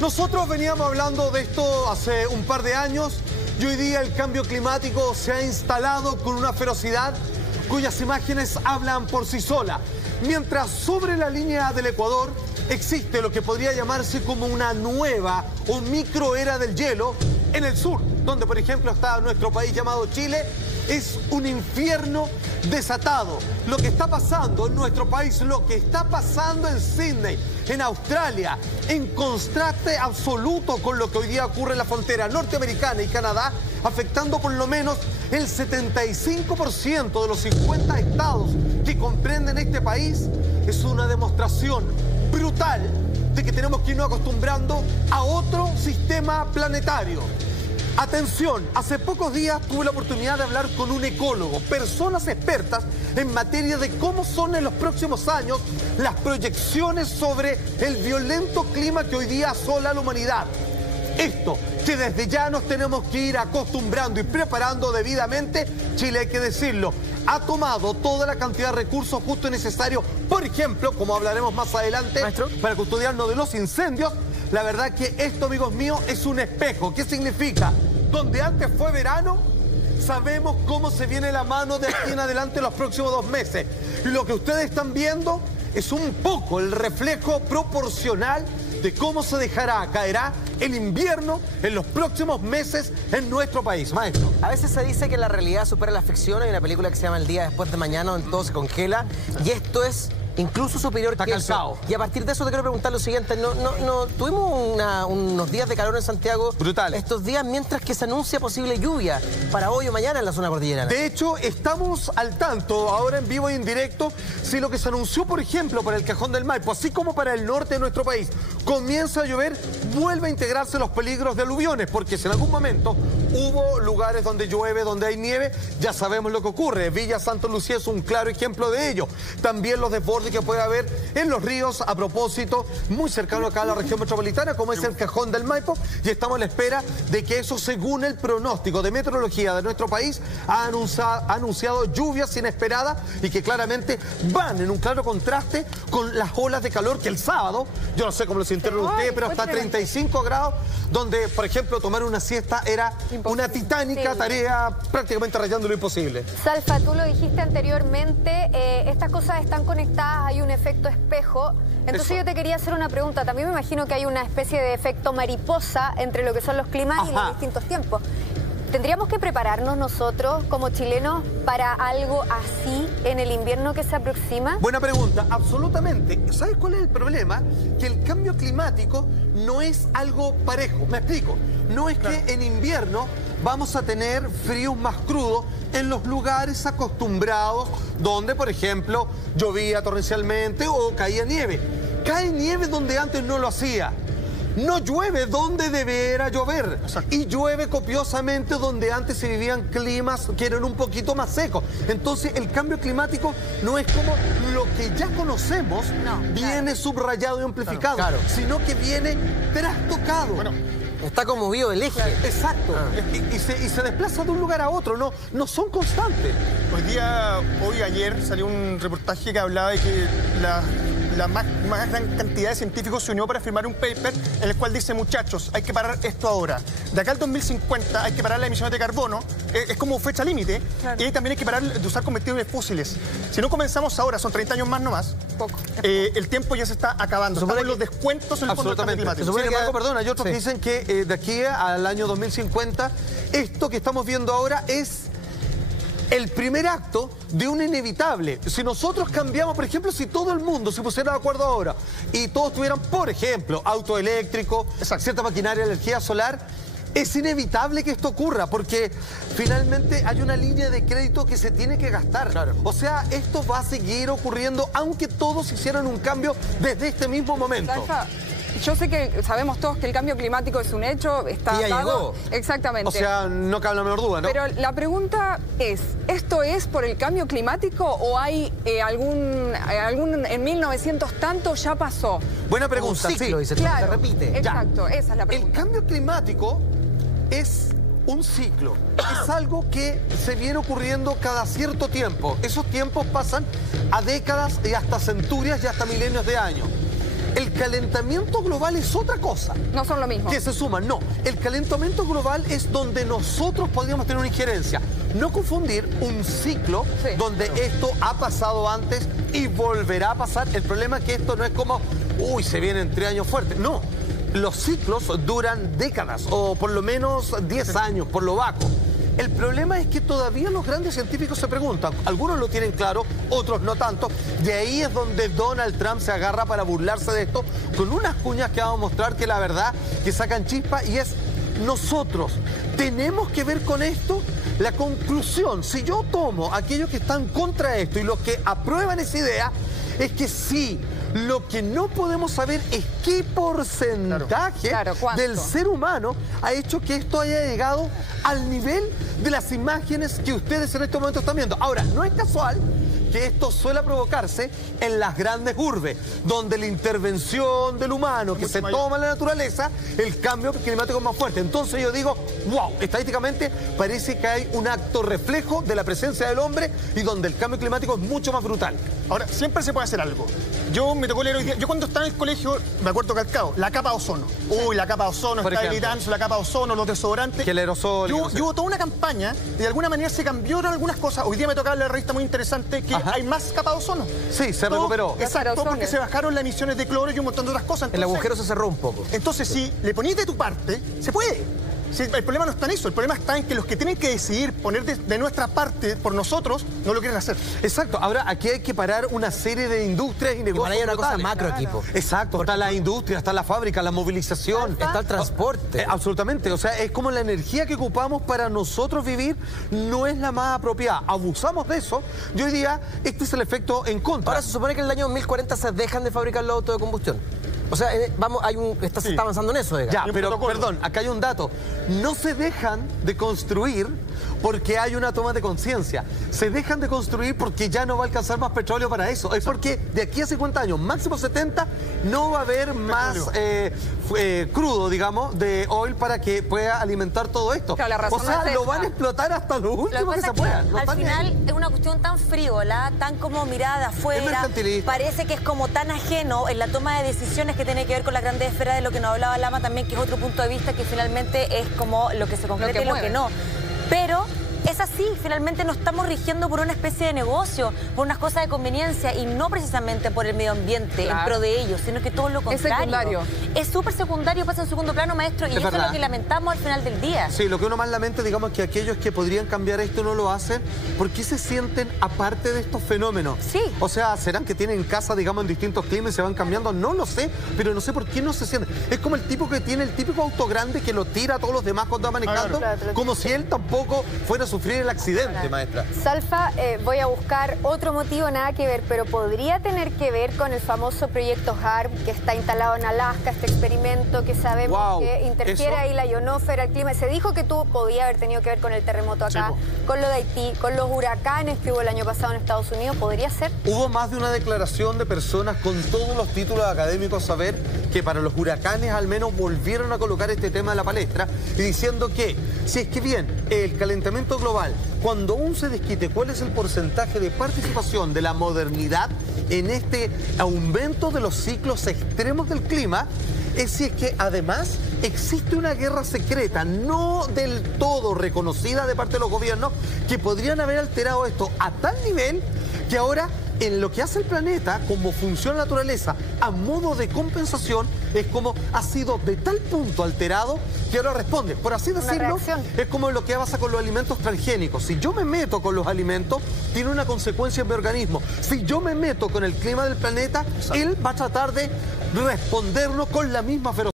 Nosotros veníamos hablando de esto hace un par de años y hoy día el cambio climático se ha instalado con una ferocidad cuyas imágenes hablan por sí sola. Mientras sobre la línea del Ecuador existe lo que podría llamarse como una nueva o microera del hielo, en el sur, donde por ejemplo está nuestro país llamado Chile, es un infierno desatado. Lo que está pasando en nuestro país, lo que está pasando en Sydney, en Australia, en contraste absoluto con lo que hoy día ocurre en la frontera norteamericana y Canadá, afectando por lo menos el 75% de los 50 estados que comprenden este país, es una demostración brutal de que tenemos que irnos acostumbrando a otro sistema planetario. Atención, hace pocos días tuve la oportunidad de hablar con un ecólogo, personas expertas en materia de cómo son en los próximos años las proyecciones sobre el violento clima que hoy día asola a la humanidad. Esto, que desde ya nos tenemos que ir acostumbrando y preparando debidamente, Chile, hay que decirlo, ha tomado toda la cantidad de recursos justo y necesarios, por ejemplo, como hablaremos más adelante, ¿maestro?, para custodiarnos de los incendios. La verdad que esto, amigos míos, es un espejo. ¿Qué significa? Donde antes fue verano, sabemos cómo se viene la mano de aquí en adelante los próximos 2 meses. Y lo que ustedes están viendo es un poco el reflejo proporcional de cómo se caerá el invierno en los próximos meses en nuestro país, maestro. A veces se dice que la realidad supera la ficción. Hay una película que se llama El día después de mañana, donde todo se congela, y esto es incluso superior que eso. Y a partir de eso te quiero preguntar lo siguiente. Tuvimos unos días de calor en Santiago. Brutal. Estos días, mientras que se anuncia posible lluvia para hoy o mañana en la zona cordillerana. De hecho, estamos al tanto, ahora en vivo y en directo, si lo que se anunció, por ejemplo, para el Cajón del Maipo, así como para el norte de nuestro país, comienza a llover, vuelve a integrarse los peligros de aluviones, porque si en algún momento hubo lugares donde llueve, donde hay nieve, ya sabemos lo que ocurre. Villa Santa Lucía es un claro ejemplo de ello. También los desbordes que puede haber en los ríos, a propósito, muy cercano acá a la región metropolitana, como es el Cajón del Maipo, y estamos a la espera de que eso, según el pronóstico de meteorología de nuestro país, ha anunciado lluvias inesperadas y que claramente van en un claro contraste con las olas de calor que el sábado, yo no sé cómo lo sintieron ustedes, pero hasta 35 grados, donde, por ejemplo, tomar una siesta era una titánica tarea, prácticamente rayando lo imposible. Salfa, tú lo dijiste anteriormente, estas cosas están conectadas, hay un efecto espejo. Entonces yo te quería hacer una pregunta. También me imagino que hay una especie de efecto mariposa entre lo que son los climas y los distintos tiempos. ¿Tendríamos que prepararnos nosotros como chilenos para algo así en el invierno que se aproxima? Buena pregunta, absolutamente. ¿Sabes cuál es el problema? Que el cambio climático no es algo parejo. Me explico. No es que en invierno vamos a tener fríos más crudos en los lugares acostumbrados donde, por ejemplo, llovía torrencialmente o caía nieve. Cae nieve donde antes no lo hacía. No llueve donde debiera llover. Exacto. Y llueve copiosamente donde antes se vivían climas que eran un poquito más secos. Entonces el cambio climático no es como lo que ya conocemos, viene subrayado y amplificado, sino que viene trastocado. Bueno, está conmovido el eje. Exacto. Y se desplaza de un lugar a otro, no son constantes. Ayer salió un reportaje que hablaba de que la más gran cantidad de científicos se unió para firmar un paper en el cual dice, muchachos, hay que parar esto ahora. De acá al 2050 hay que parar las emisiones de carbono, es como fecha límite, y también hay que parar de usar combustibles fósiles. Si no comenzamos ahora, son 30 años más nomás, el tiempo ya se está acabando. Estamos en los descuentos en el fondo del cambio climático. Sin embargo, perdón, hay otros que dicen que de aquí al año 2050, esto que estamos viendo ahora es el primer acto de un inevitable. Si nosotros cambiamos, por ejemplo, si todo el mundo se pusiera de acuerdo ahora y todos tuvieran, por ejemplo, auto eléctrico, cierta maquinaria, energía solar, es inevitable que esto ocurra porque finalmente hay una línea de crédito que se tiene que gastar. O sea, esto va a seguir ocurriendo aunque todos hicieran un cambio desde este mismo momento. Yo sé que sabemos todos que el cambio climático es un hecho, está ya dado. llegó. Exactamente. O sea, no cabe la menor duda, ¿no? Pero la pregunta es, ¿esto es por el cambio climático o hay algún en 1900 tanto ya pasó? Buena pregunta, un ciclo, sí. se repite. Exacto, esa es la pregunta. El cambio climático es un ciclo, es algo que se viene ocurriendo cada cierto tiempo. Esos tiempos pasan a décadas y hasta centurias y hasta milenios de años. El calentamiento global es otra cosa. No son lo mismo. Que se suman, no. El calentamiento global es donde nosotros podríamos tener una injerencia. No confundir un ciclo donde esto ha pasado antes y volverá a pasar. El problema es que esto no es como, uy, se vienen 3 años fuertes. No, los ciclos duran décadas o por lo menos 10 años, por lo bajo. El problema es que todavía los grandes científicos se preguntan, algunos lo tienen claro, otros no tanto, y ahí es donde Donald Trump se agarra para burlarse de esto, con unas cuñas que vamos a mostrar que la verdad que sacan chispa, y es, nosotros tenemos que ver con esto. La conclusión, si yo tomo aquellos que están contra esto y los que aprueban esa idea, es que sí, lo que no podemos saber es qué porcentaje del ser humano ha hecho que esto haya llegado al nivel de las imágenes que ustedes en este momento están viendo. Ahora, no es casual que esto suele provocarse en las grandes urbes, donde la intervención del humano que se toma en la naturaleza, el cambio climático es más fuerte. Entonces yo digo, wow, estadísticamente parece que hay un acto reflejo de la presencia del hombre y donde el cambio climático es mucho más brutal. Ahora, siempre se puede hacer algo. Yo me tocó leer hoy día, yo cuando estaba en el colegio, me acuerdo calcado, la capa de ozono. Uy, la capa de ozono, está debilitándose la capa de ozono, los desodorantes. Que el aerosol. Y hubo toda una campaña, y de alguna manera se cambiaron algunas cosas. Hoy día me tocaba la revista muy interesante que hay más capa de ozono. Sí, se recuperó. Exacto, porque se bajaron las emisiones de cloro y un montón de otras cosas. Entonces, el agujero se cerró un poco. Entonces, si le ponís de tu parte, se puede. Sí, el problema no está en eso, el problema está en que los que tienen que decidir poner de nuestra parte por nosotros no lo quieren hacer. Exacto, ahora aquí hay que parar una serie de industrias y negocios. Hay una cosa macro, equipo. Exacto, está la industria, está la fábrica, la movilización. Está el transporte. Absolutamente, o sea, es como la energía que ocupamos para nosotros vivir no es la más apropiada. Abusamos de eso y hoy día este es el efecto en contra. Ahora se supone que en el año 2040 se dejan de fabricar los autos de combustión. O sea, se está avanzando en eso, digamos. Ya, pero perdón, acá hay un dato. No se dejan de construir porque hay una toma de conciencia. Se dejan de construir porque ya no va a alcanzar más petróleo para eso. Es porque de aquí a 50 años, máximo 70, no va a haber más crudo, digamos, de oil para que pueda alimentar todo esto. Claro, la razón o sea, no es lo van a explotar hasta lo último que se pueda. Al final es una cuestión tan frívola, tan como mirada de afuera. Parece que es como tan ajeno en la toma de decisiones que tiene que ver con la grande esfera de lo que nos hablaba Lama también, que es otro punto de vista que finalmente es como lo que se concreta y lo que no. Pero es así, finalmente nos estamos rigiendo por una especie de negocio, por unas cosas de conveniencia y no precisamente por el medio ambiente, en pro de ellos, sino que todo lo contrario. Es secundario. Es súper secundario, pasa en segundo plano, maestro, y eso es lo que lamentamos al final del día. Sí, lo que uno más lamenta, digamos, que aquellos que podrían cambiar esto no lo hacen, ¿por qué se sienten aparte de estos fenómenos? Sí. O sea, ¿serán que tienen casa, digamos, en distintos climas y se van cambiando? No lo sé, pero no sé por qué no se sienten. Es como el tipo que tiene el típico auto grande que lo tira a todos los demás cuando va manejando, como si él tampoco fuera a sufrir el accidente, maestra. Salfa, voy a buscar otro motivo, nada que ver, pero podría tener que ver con el famoso proyecto HAARP que está instalado en Alaska, este experimento que sabemos que interfiere ahí la ionósfera, el clima. Se dijo que podía haber tenido que ver con el terremoto acá, con lo de Haití, con los huracanes que hubo el año pasado en Estados Unidos. ¿Podría ser? Hubo más de una declaración de personas con todos los títulos académicos a ver que para los huracanes al menos volvieron a colocar este tema en la palestra y diciendo que si es que bien el calentamiento global, cuando aún se desquite cuál es el porcentaje de participación de la modernidad en este aumento de los ciclos extremos del clima, es si es que además existe una guerra secreta, no del todo reconocida de parte de los gobiernos, que podrían haber alterado esto a tal nivel que ahora en lo que hace el planeta, como funciona la naturaleza, a modo de compensación, es como ha sido de tal punto alterado que ahora responde. Por así decirlo, es como lo que pasa con los alimentos transgénicos. Si yo me meto con los alimentos, tiene una consecuencia en mi organismo. Si yo me meto con el clima del planeta, él va a tratar de respondernos con la misma ferocidad.